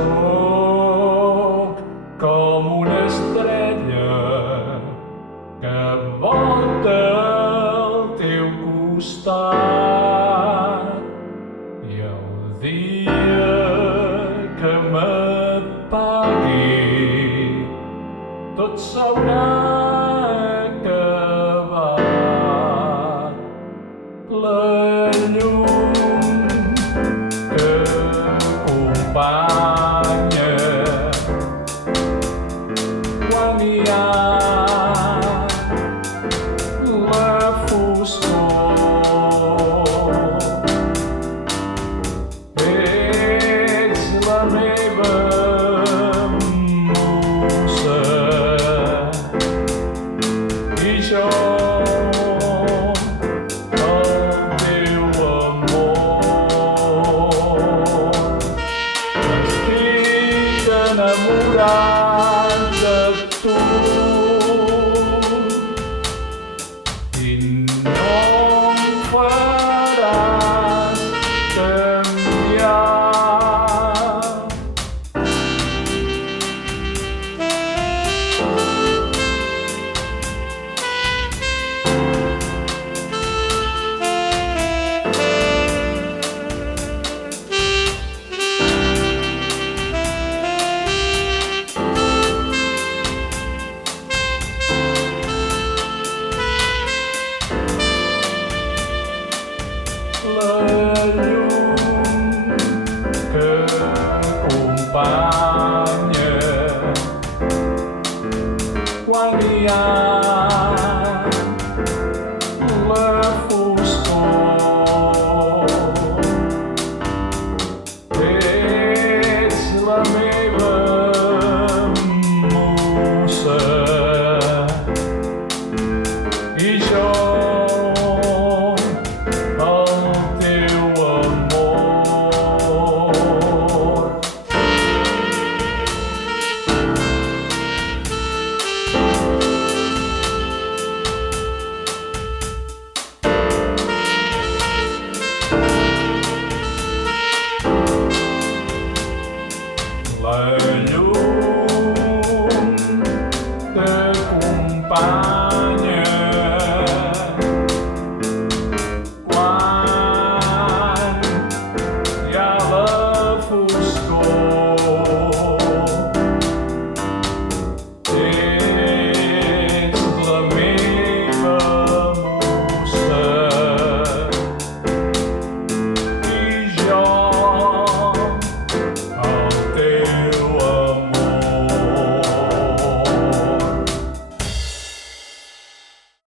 sóc com una estrella que volta al teu costat i el dia que m'apagui tot s'haurà acabat. La llum que acompanya quan hi ha la foscor. Ets la meva musa i jo enamorat de tu i no em faràs canviar. La llum